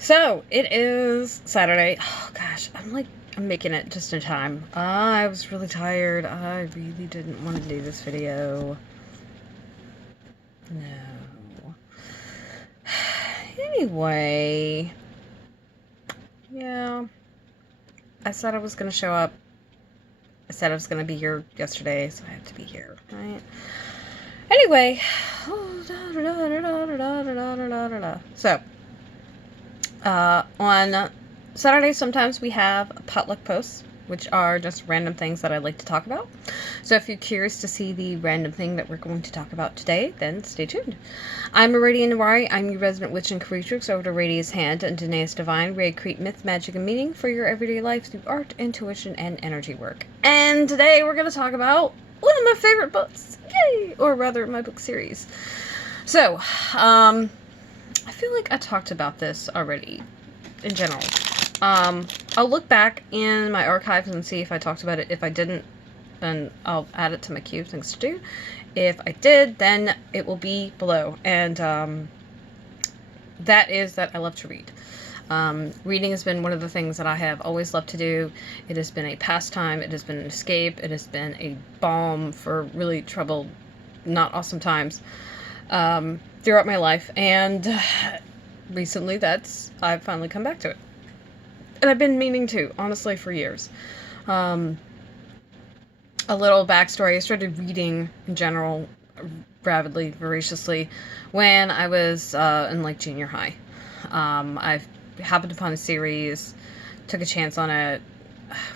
So, it is Saturday. Oh gosh, I'm making it just in time. I was really tired. I really didn't want to do this video. No. Anyway. Yeah. I said I was going to show up. I said I was going to be here yesterday, so I have to be here, right? Anyway. So, on Saturday, sometimes we have potluck posts, which are just random things that I like to talk about. So if you're curious to see the random thing that we're going to talk about today, then stay tuned. I'm Aradia Nawari. I'm your resident witch and creatrix over to Aradia's Hand and Danae's Divine, where I create myth, magic, and meaning for your everyday life through art, intuition, and energy work. And today we're going to talk about one of my favorite books. Yay! Or rather, my book series. So, I feel like I talked about this already, in general. I'll look back in my archives and see if I talked about it. If I didn't, then I'll add it to my queue of things to do. If I did, then it will be below. And that is that I love to read. Reading has been one of the things that I have always loved to do. It has been a pastime. It has been an escape. It has been a balm for really troubled, not awesome times throughout my life. And recently I've finally come back to it. And I've been meaning to, honestly, for years. A little backstory. I started reading in general rapidly, voraciously, when I was in like junior high. I've happened upon a series, took a chance on it,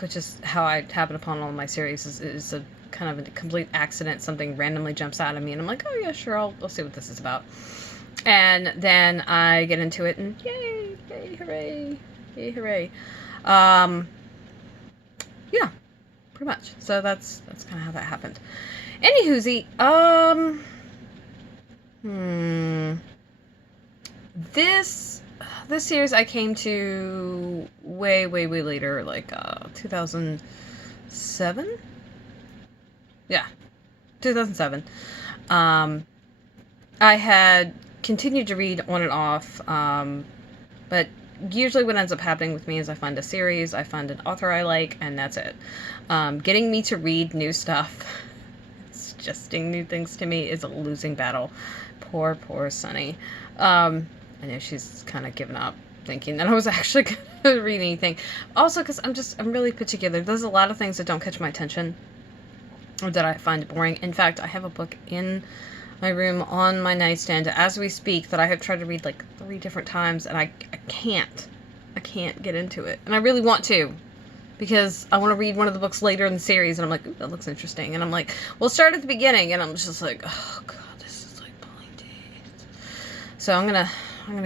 which is how I happened upon all my series. Is a kind of a complete accident. Something randomly jumps out at me, and I'm like, oh yeah, sure, I'll see what this is about. And then I get into it, and yay, yay, hooray. Yay, hooray. Yeah, pretty much. So that's kind of how that happened. Anywhoosie, this series I came to way later, like 2007. Yeah, 2007. I had continued to read on and off, but usually what ends up happening with me is I find a series, I find an author I like, and that's it. Getting me to read new stuff, suggesting new things to me, is a losing battle. Poor Sunny. I know she's kind of given up, thinking that I was actually going to read anything. Also, because I'm really particular. There's a lot of things that don't catch my attention, or that I find boring. In fact, I have a book in my room on my nightstand as we speak that I have tried to read like 3 different times, and I can't get into it. And I really want to, because I want to read one of the books later in the series, and I'm like, ooh, that looks interesting. And I'm like, we'll start at the beginning, and I'm just like, oh god, this is like blinded. So I'm gonna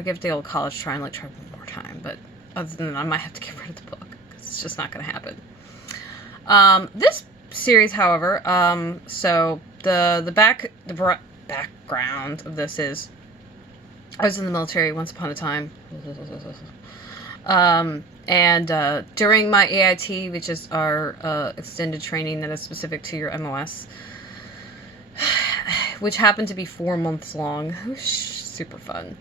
give it the old college try and like try one more time. But other than that, I might have to get rid of the book, because it's just not gonna happen. This series, however, so the background of this is, I was in the military once upon a time. And during my AIT, which is our extended training that is specific to your MOS, which happened to be 4 months long. It was super fun.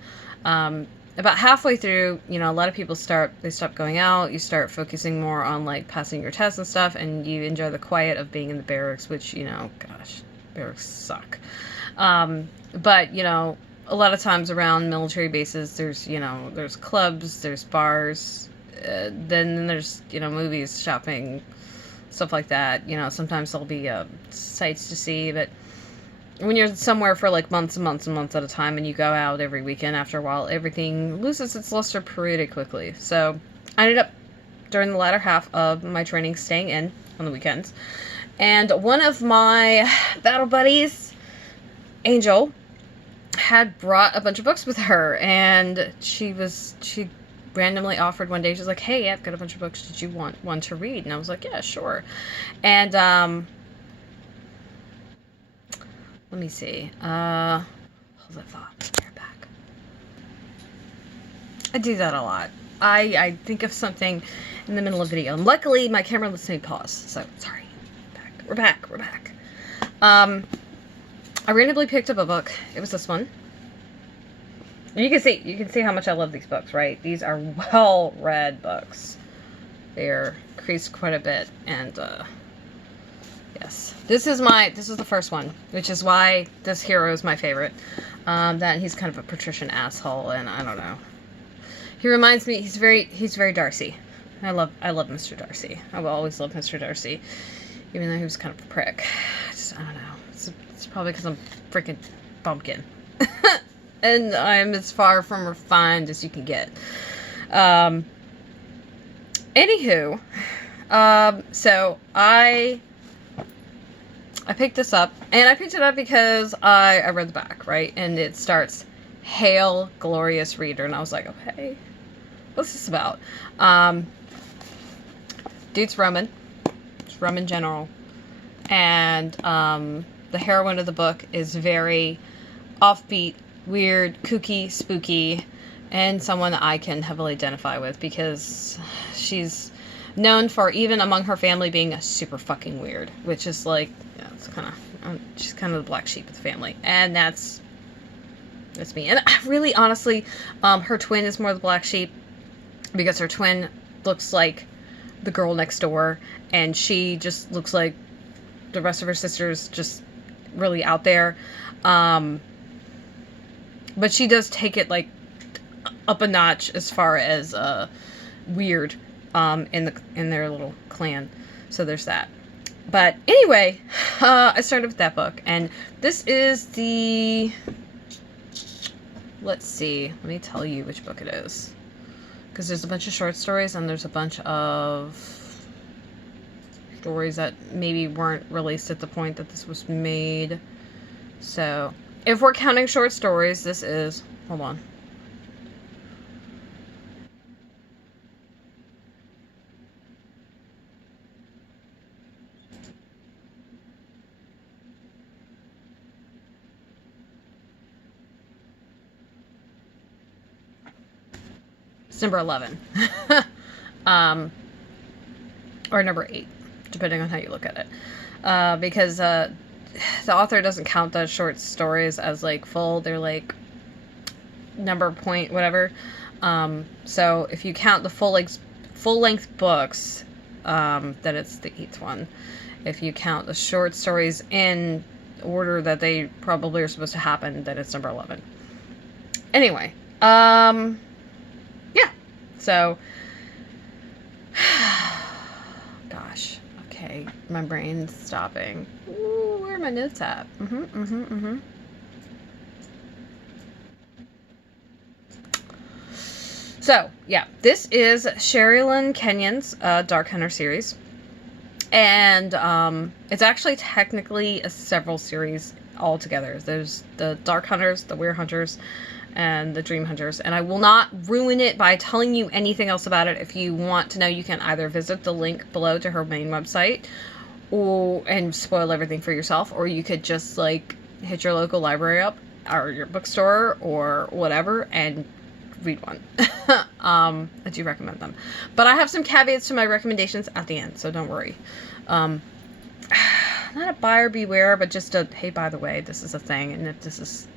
About halfway through, you know, a lot of people stop going out. You start focusing more on like passing your tests and stuff, and you enjoy the quiet of being in the barracks, which, you know, gosh, barracks suck. But, you know, a lot of times around military bases, there's, you know, there's clubs, there's bars, then there's, you know, movies, shopping, stuff like that. You know, sometimes there'll be sights to see, but when you're somewhere for like months and months and months at a time, and you go out every weekend, after a while, everything loses its luster pretty quickly. So I ended up, during the latter half of my training, staying in on the weekends. And one of my battle buddies, Angel, had brought a bunch of books with her, and she randomly offered one day, she's like, hey, I've got a bunch of books, did you want one to read? And I was like, yeah, sure. And let me see, hold that thought, you're back. I do that a lot. I think of something in the middle of a video, and luckily my camera lets me pause, so sorry. We're back. I randomly picked up a book. It was this one. You can see how much I love these books, right? These are well-read books. They're increased quite a bit, and yes, this is the first one, which is why this hero is my favorite. That he's kind of a patrician asshole, and I don't know. He reminds me, he's very Darcy. I love Mr. Darcy. I will always love Mr. Darcy, even though he was kind of a prick. I don't know. It's probably because I'm freaking bumpkin. And I'm as far from refined as you can get. Anywho, so I picked this up, and I picked it up because I read the back, right? And it starts, "Hail, glorious reader," and I was like, okay, what's this about? Dude's Roman. It's Roman general. And the heroine of the book is very offbeat, weird, kooky, spooky, and someone I can heavily identify with because she's known for, even among her family, being super fucking weird, which is like, yeah, it's kind of, she's kind of the black sheep of the family, and that's me. And really, honestly, her twin is more the black sheep because her twin looks like the girl next door, and she just looks like the rest of her sisters, just really out there. But she does take it like up a notch as far as weird in their little clan. So there's that. But anyway, I started with that book, and this is the, let's see, let me tell you which book it is, because there's a bunch of short stories and there's a bunch of stories that maybe weren't released at the point that this was made. So if we're counting short stories, this is, hold on. It's number 11. Or number 8, depending on how you look at it. Because the author doesn't count the short stories as like full. They're like number point whatever. So if you count the full length books, then it's the 8th one. If you count the short stories in order that they probably are supposed to happen, then it's number 11. Anyway, yeah. So, gosh. Okay, my brain's stopping. Ooh, where are my notes at? So, yeah, this is Sherrilyn Kenyon's Dark Hunter series. And it's actually technically a several series altogether. There's the Dark Hunters, the Weir Hunters, and the Dream Hunters. And I will not ruin it by telling you anything else about it. If you want to know, you can either visit the link below to her main website and spoil everything for yourself, or you could just like hit your local library up or your bookstore or whatever and read one. I do recommend them, but I have some caveats to my recommendations at the end, so don't worry. Not a buyer beware, but just a, hey, by the way, this is a thing, and if this is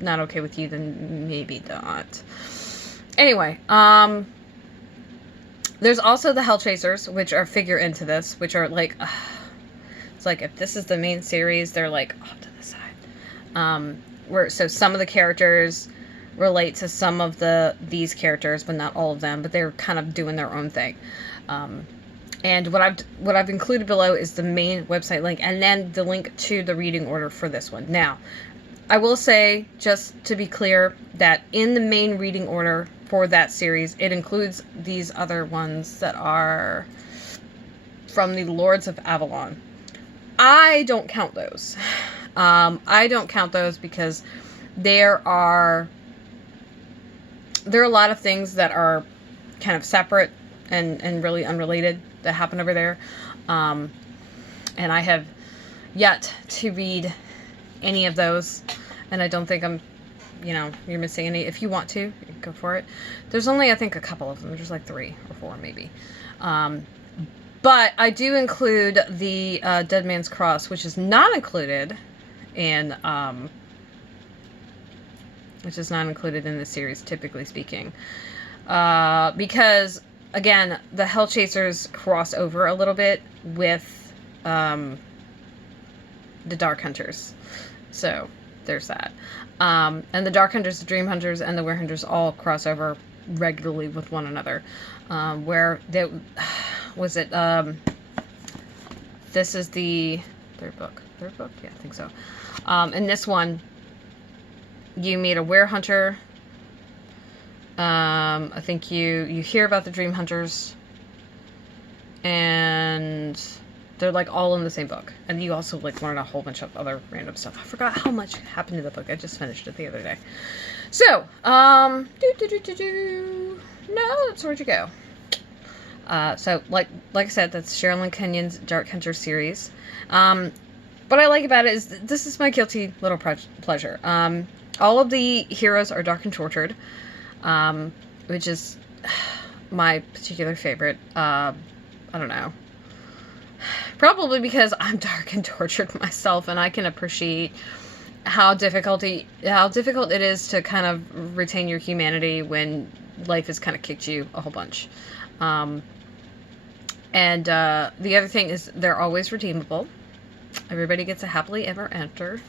not okay with you, then maybe not. Anyway, there's also the Hell Chasers, which are figure into this, which are like, it's like if this is the main series, they're like off to the side. So some of the characters relate to some of these characters, but not all of them, but they're kind of doing their own thing. And what I've included below is the main website link, and then the link to the reading order for this one. Now, I will say, just to be clear, that in the main reading order for that series, it includes these other ones that are from the Lords of Avalon. I don't count those. I don't count those because there are a lot of things that are kind of separate and really unrelated that happen over there. And I have yet to read any of those, and I don't think you're missing any. If you want to, you can go for it. There's only, I think, a couple of them. There's like 3 or 4 maybe. But I do include the Dead Man's Cross, which is not included in which is not included in the series, typically speaking. Because, again, the Hell Chasers cross over a little bit with the Dark Hunters. So, there's that. And the Dark Hunters, the Dream Hunters, and the Were Hunters all cross over regularly with one another. Where they... Was it... this is the third book. Third book? Yeah, I think so. In this one, you meet a Were Hunter. I think you hear about the Dream Hunters, and they're like all in the same book. And you also like learn a whole bunch of other random stuff. I forgot how much happened to the book. I just finished it the other day. So, no, that's where'd you go? So like I said, that's Sherrilyn Kenyon's Dark Hunter series. What I like about it is this is my guilty little pleasure. All of the heroes are dark and tortured. Which is my particular favorite. I don't know. Probably because I'm dark and tortured myself, and I can appreciate how difficult it is to kind of retain your humanity when life has kind of kicked you a whole bunch. And the other thing is they're always redeemable. Everybody gets a happily ever after.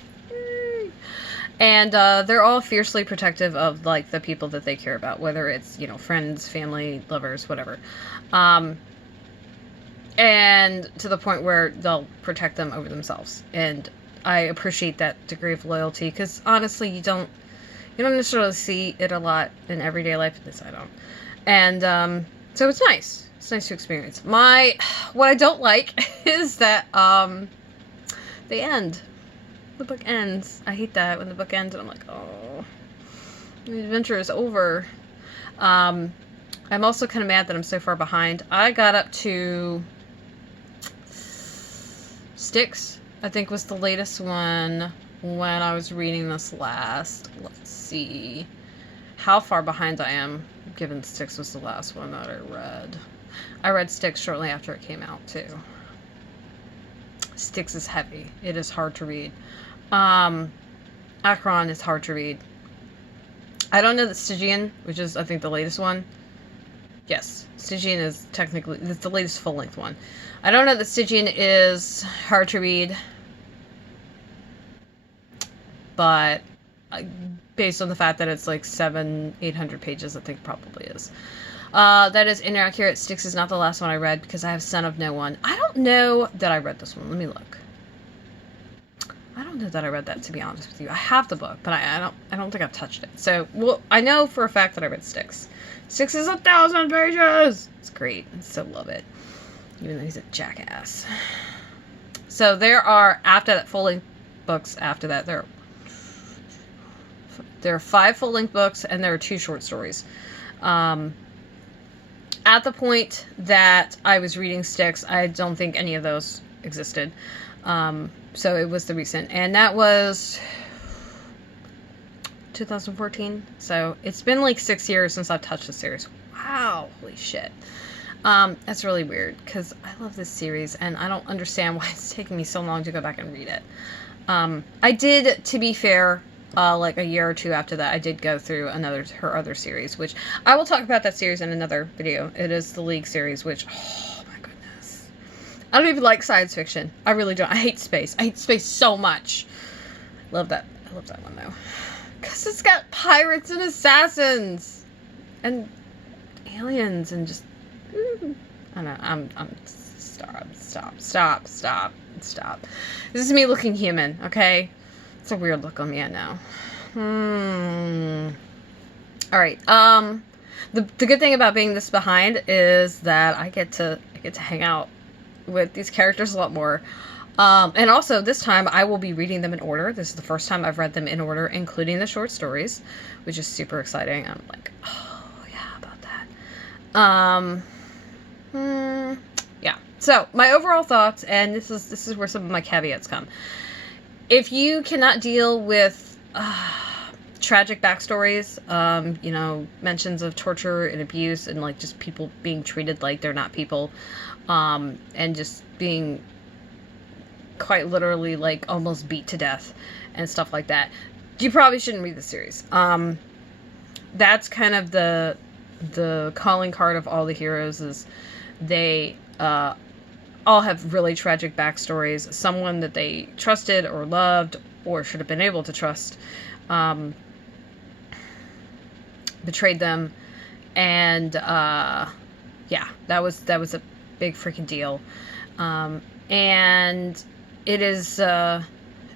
And they're all fiercely protective of, like, the people that they care about, whether it's, you know, friends, family, lovers, whatever. And to the point where they'll protect them over themselves. And I appreciate that degree of loyalty, because honestly, you don't necessarily see it a lot in everyday life. At least I don't. And so it's nice. It's nice to experience. What I don't like is that they end. The book ends. I hate that when the book ends and I'm like, oh, the adventure is over. I'm also kind of mad that I'm so far behind. I got up to Styx, I think was the latest one when I was reading this last. Let's see how far behind I am, given Styx was the last one that I read. I read Styx shortly after it came out, too. Styx is heavy. It is hard to read. Akron is hard to read. I don't know that Stygian, which is, I think, the latest one. Yes, Stygian is technically, it's the latest full-length one. I don't know that Stygian is hard to read. But, based on the fact that it's like 700-800 pages, I think probably is. That is inaccurate. Styx is not the last one I read because I have Son of No One. I don't know that I read this one. Let me look. I don't know that I read that, to be honest with you. I have the book, but I don't think I've touched it. So, well, I know for a fact that I read Styx. Styx is 1,000 pages! It's great. I still love it. Even though he's a jackass. So there are, after that, full-length books after that. There are 5 full-length books, and there are 2 short stories. At the point that I was reading Styx, I don't think any of those existed. So it was the recent. And that was 2014. So it's been like 6 years since I've touched the series. Wow. Holy shit. That's really weird because I love this series and I don't understand why it's taking me so long to go back and read it. I did, to be fair, like a year or 2 after that, I did go through her other series, which I will talk about that series in another video. It is the League series, which, oh my goodness. I don't even like science fiction. I really don't. I hate space. I hate space so much. Love that. I love that one though. Because it's got pirates and assassins. And aliens and just, I don't know. Stop. This is me looking human, okay? It's a weird look on me, I know. Alright, the good thing about being this behind is that I get to hang out with these characters a lot more. And also, this time, I will be reading them in order. This is the first time I've read them in order, including the short stories, which is super exciting. I'm like, oh, yeah, about that. Yeah. So, my overall thoughts, and this is where some of my caveats come. If you cannot deal with tragic backstories, you know, mentions of torture and abuse and, like, just people being treated like they're not people, and just being quite literally, like, almost beat to death and stuff like that, you probably shouldn't read the series. That's kind of the calling card of all the heroes, is they all have really tragic backstories. Someone that they trusted or loved or should have been able to trust betrayed them, and yeah, that was a big freaking deal. And it is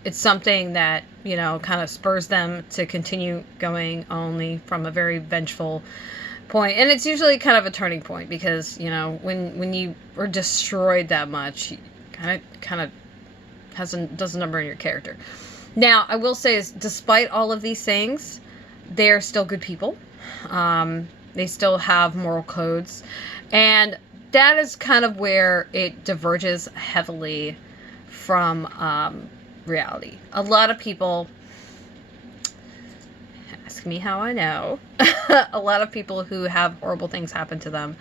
it's something that, you know, kind of spurs them to continue going, only from a very vengeful point. And it's usually kind of a turning point, because, you know, when you are destroyed that much, you kind of does a number in your character. Now, I will say, is despite all of these things, they're still good people. They still have moral codes, and that is kind of where it diverges heavily from reality. A lot of people, ask me how I know, a lot of people who have horrible things happen to them,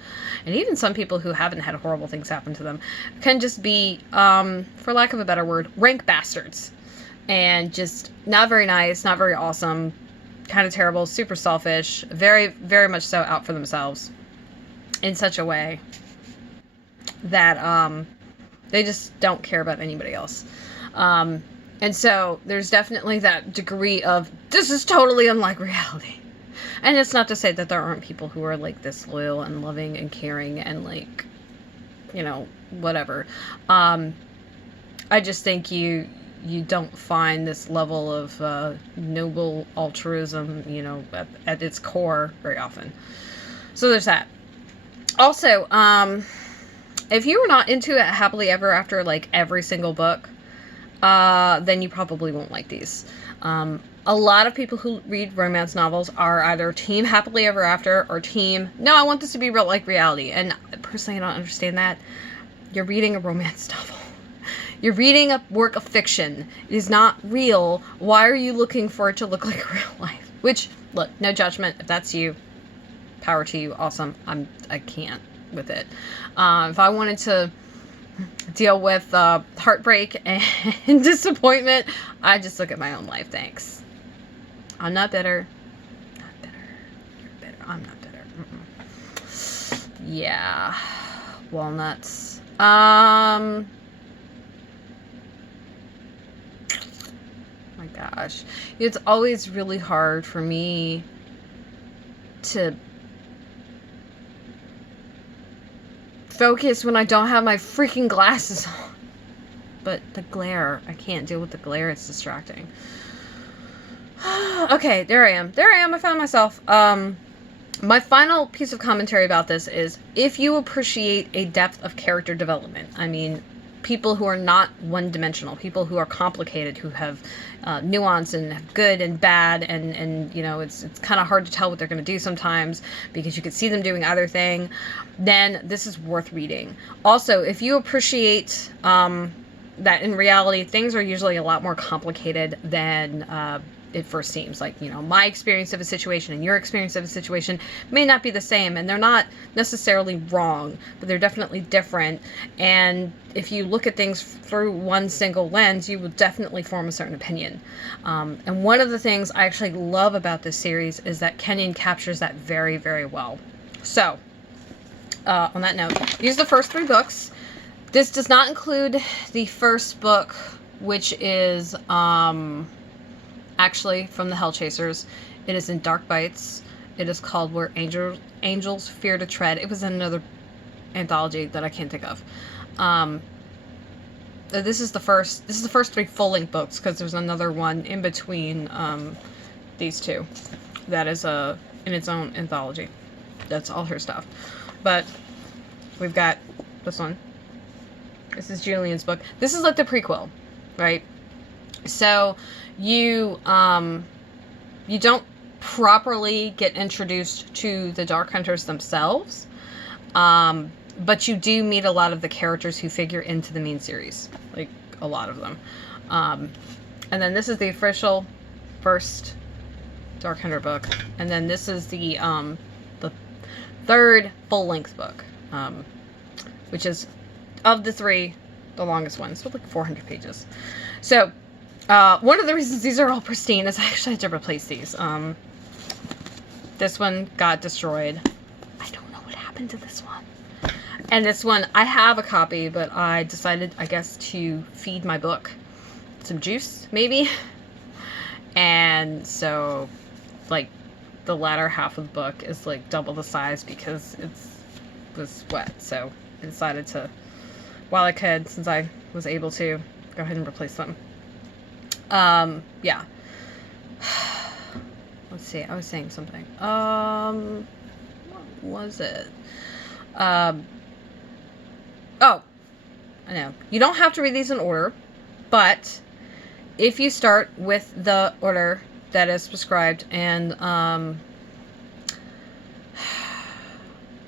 and even some people who haven't had horrible things happen to them, can just be, for lack of a better word, rank bastards. And just not very nice, not very awesome, kind of terrible, super selfish, very, very much so out for themselves, in such a way that they just don't care about anybody else. And so there's definitely that degree of, this is totally unlike reality. And it's not to say that there aren't people who are like this loyal and loving and caring and, like, you know, whatever. I just think you don't find this level of noble altruism, you know, at its core very often. So there's that. Also, if you were not into it happily ever after, like, every single book, then you probably won't like these. A lot of people who read romance novels are either team happily ever after or team, no, I want this to be real like reality. And personally, I don't understand that. You're reading a romance novel. You're reading a work of fiction. It is not real. Why are you looking for it to look like real life? Which, look, no judgment. If that's you, power to you. Awesome. I can't with it. If I wanted to deal with heartbreak and disappointment, I just look at my own life. Thanks. I'm not bitter. Not bitter. You're bitter. I'm not bitter. Yeah. Walnuts. My gosh. It's always really hard for me to focus when I don't have my freaking glasses on. But the glare, I can't deal with the glare. It's distracting. Okay, there I am. I found myself. My final piece of commentary about this is, if you appreciate a depth of character development, I mean, people who are not one-dimensional, people who are complicated, who have nuance and have good and bad, and you know, it's kind of hard to tell what they're going to do sometimes because you can see them doing either thing, then this is worth reading. Also, if you appreciate that in reality things are usually a lot more complicated than it first seems. Like, you know, my experience of a situation and your experience of a situation may not be the same, and they're not necessarily wrong, but they're definitely different. And if you look at things through one single lens, you will definitely form a certain opinion. And one of the things I actually love about this series is that Kenyon captures that very, very well. So, on that note, these are the first 3 books. This does not include the first book, which is actually from the Hell Chasers. It is in Dark Bites. It is called Where Angels Fear to Tread. It was in another anthology that I can't think of. This is the first 3 full-length books, because there's another one in between these 2 that is in its own anthology. That's all her stuff. But we've got this one. This is Julian's book. This is like the prequel, right? So you don't properly get introduced to the Dark Hunters themselves, but you do meet a lot of the characters who figure into the main series, like a lot of them. And then this is the official first Dark Hunter book, and then this is the 3rd full-length book, which is, of the 3, the longest one. So like 400 pages. So One of the reasons these are all pristine is I actually had to replace these. This one got destroyed. I don't know what happened to this one. And this one, I have a copy, but I decided, I guess, to feed my book some juice, maybe. And so, like, the latter half of the book is, like, double the size because it was wet. So I decided to, while I could, since I was able to, go ahead and replace them. Yeah. Let's see, I was saying something. What was it? Oh, I know. You don't have to read these in order, but if you start with the order that is prescribed, and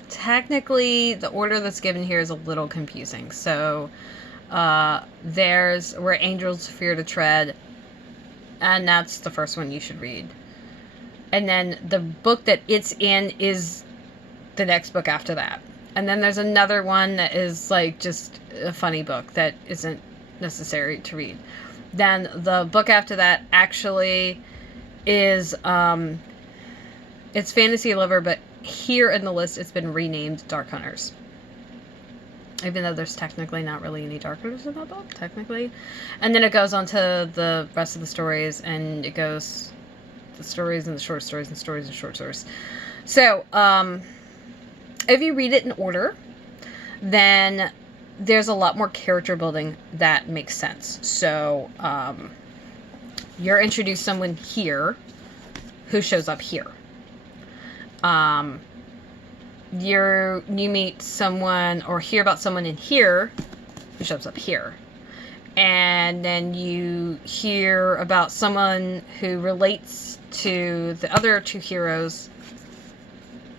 technically the order that's given here is a little confusing. So there's Where Angels Fear to Tread, and that's the first one you should read. And then the book that it's in is the next book after that. And then there's another one that is like just a funny book that isn't necessary to read. Then the book after that actually is it's Fantasy Lover, but here in the list it's been renamed Dark Hunters. Even though there's technically not really any Dark Hunters in that book, technically. And then it goes on to the rest of the stories, and it goes the stories and the short stories and stories and short stories. So, if you read it in order, then there's a lot more character building that makes sense. So, you're introduced to someone here who shows up here. You meet someone or hear about someone in here who shows up here. And then you hear about someone who relates to the other two heroes,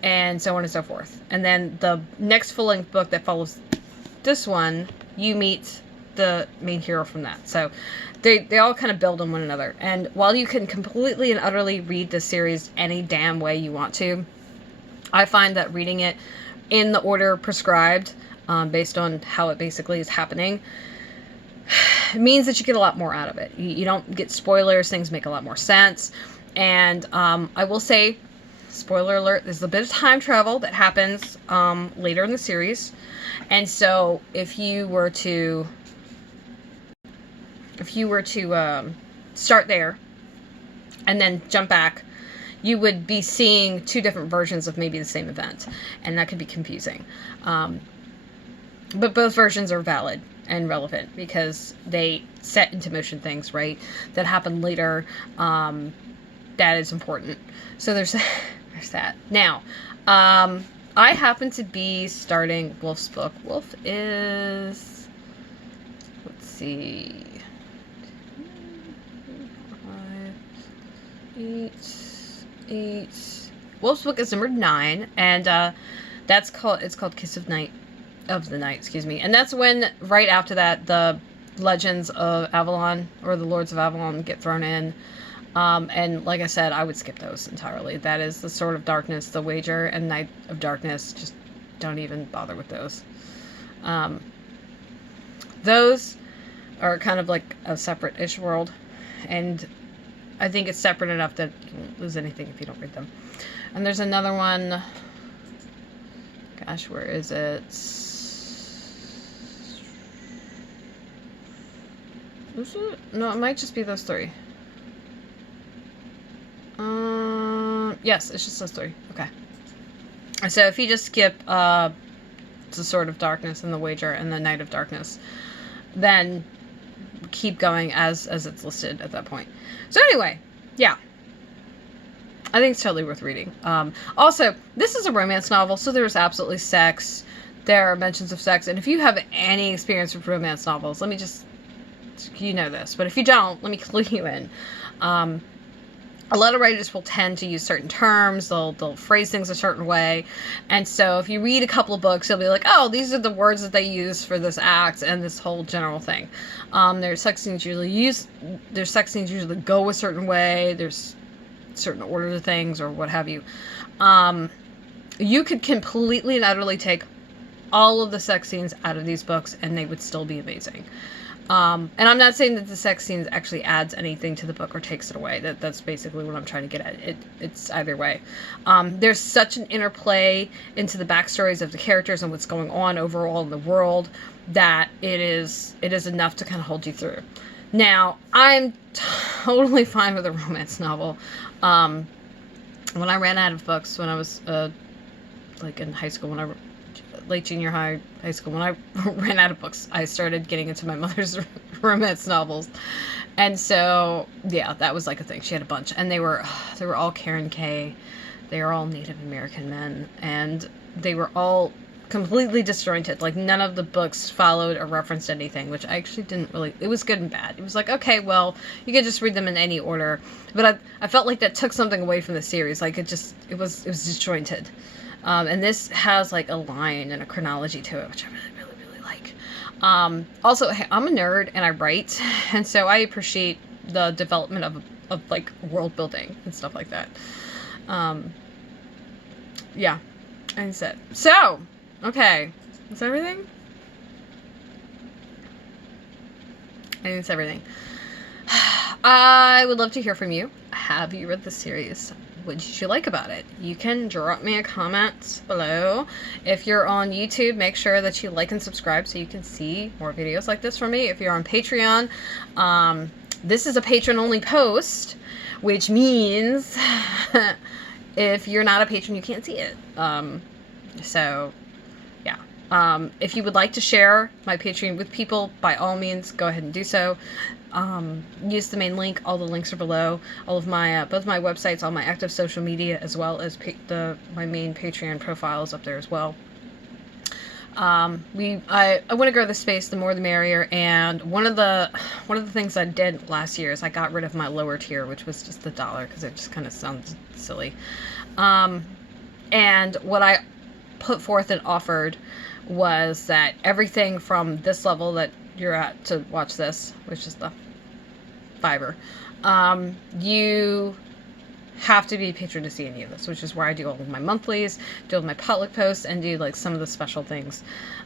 and so on and so forth. And then the next full-length book that follows this one, you meet the main hero from that. So they all kind of build on one another. And while you can completely and utterly read this series any damn way you want to, I find that reading it in the order prescribed, based on how it basically is happening, means that you get a lot more out of it. You don't get spoilers, things make a lot more sense. And I will say, spoiler alert, there's a bit of time travel that happens later in the series. And so if you were to start there and then jump back, you would be seeing two different versions of maybe the same event, and that could be confusing. But both versions are valid and relevant because they set into motion things, right, that happen later. That is important. So there's that. Now, I happen to be starting Wolf's book. Wolf is, let's see, 5, 8. Wolf's book is number 9, and it's called Kiss of the Night, excuse me. And that's when, right after that, the Legends of Avalon, or the Lords of Avalon, get thrown in. And like I said, I would skip those entirely. That is the Sword of Darkness, the Wager, and Night of Darkness. Just don't even bother with those. Those are kind of like a separate-ish world, and I think it's separate enough that you won't lose anything if you don't read them. And there's another one. Gosh, where is it? Is it? No, it might just be those 3. Yes, it's just those 3. Okay. So if you just skip the Sword of Darkness and the Wager and the Night of Darkness, then keep going as it's listed at that point. So anyway, yeah. I think it's totally worth reading. Also, this is a romance novel, so there's absolutely sex. There are mentions of sex, and if you have any experience with romance novels, let me just, you know this, but if you don't, let me clue you in. A lot of writers will tend to use certain terms, they'll phrase things a certain way, and so if you read a couple of books, you'll be like, oh, these are the words that they use for this act and this whole general thing. There's sex scenes usually go a certain way, there's certain order to things, or what have you. You could completely and utterly take all of the sex scenes out of these books, and they would still be amazing. And I'm not saying that the sex scenes actually adds anything to the book or takes it away. That's basically what I'm trying to get at. It's either way. There's such an interplay into the backstories of the characters and what's going on overall in the world that it is enough to kind of hold you through. Now, I'm totally fine with a romance novel. When I ran out of books when I was like in high school, late junior high school, when I ran out of books, I started getting into my mother's romance novels. And so, yeah, that was like a thing. She had a bunch, and they were all Karen K. They were all Native American men, and they were all completely disjointed. Like, none of the books followed or referenced anything, which I actually didn't really... It was good and bad. It was like, okay, well, you could just read them in any order. But I felt like that took something away from the series. Like, it was disjointed. And this has, like, a line and a chronology to it, which I really like. Also, hey, I'm a nerd, and I write, and so I appreciate the development of like, world building and stuff like that. Yeah, and that's it. So, okay, that's everything? I think that's everything. I would love to hear from you. Have you read the series? What did you like about it? You can drop me a comment below. If you're on YouTube, make sure that you like and subscribe so you can see more videos like this from me. If you're on Patreon, this is a patron-only post, which means if you're not a patron, you can't see it. So, yeah. If you would like to share my Patreon with people, by all means, go ahead and do so. Use the main link. All the links are below. All of my both my websites, all my active social media, as well as my main Patreon profile is up there as well. I want to grow the space, the more the merrier. And one of the things I did last year is I got rid of my lower tier, which was just the $1, because it just kind of sounds silly. And what I put forth and offered was that everything from this level that you're at to watch this, which is the Fiverr, you have to be a patron to see any of this, which is where I do all of my monthlies, do all of my potluck posts, and do like some of the special things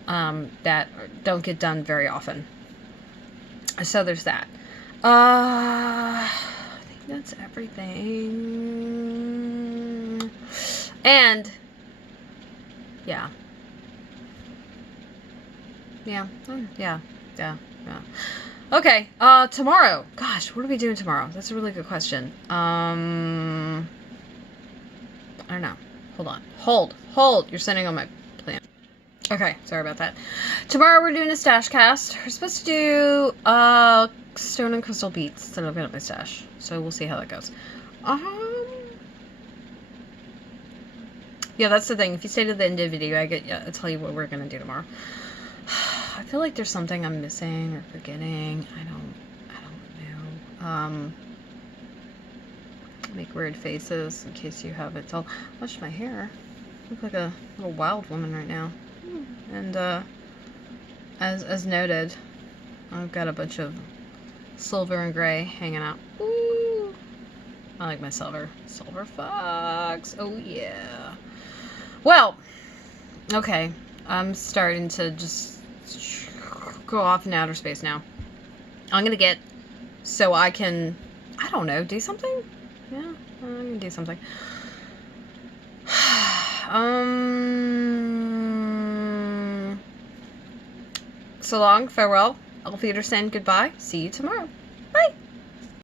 that don't get done very often. So there's that. I think that's everything. And yeah. Okay, tomorrow. Gosh, what are we doing tomorrow? That's a really good question. I don't know. Hold on. Hold. You're sitting on my plan. Okay, sorry about that. Tomorrow we're doing a stash cast. We're supposed to do, stone and crystal beats that I've got at my stash. So we'll see how that goes. Yeah, that's the thing. If you stay to the end of the video, I'll tell you what we're gonna do tomorrow. I feel like there's something I'm missing or forgetting. I don't know. Make weird faces in case you haven't. I'll wash my hair. I look like a little wild woman right now. And as noted, I've got a bunch of silver and gray hanging out. Ooh, I like my silver fox. Oh yeah. Well, okay. I'm starting to just go off in outer space now. I'm gonna get so I can, I don't know, do something? Yeah, I'm gonna do something. So long, farewell. Auf Wiedersehen, goodbye. See you tomorrow.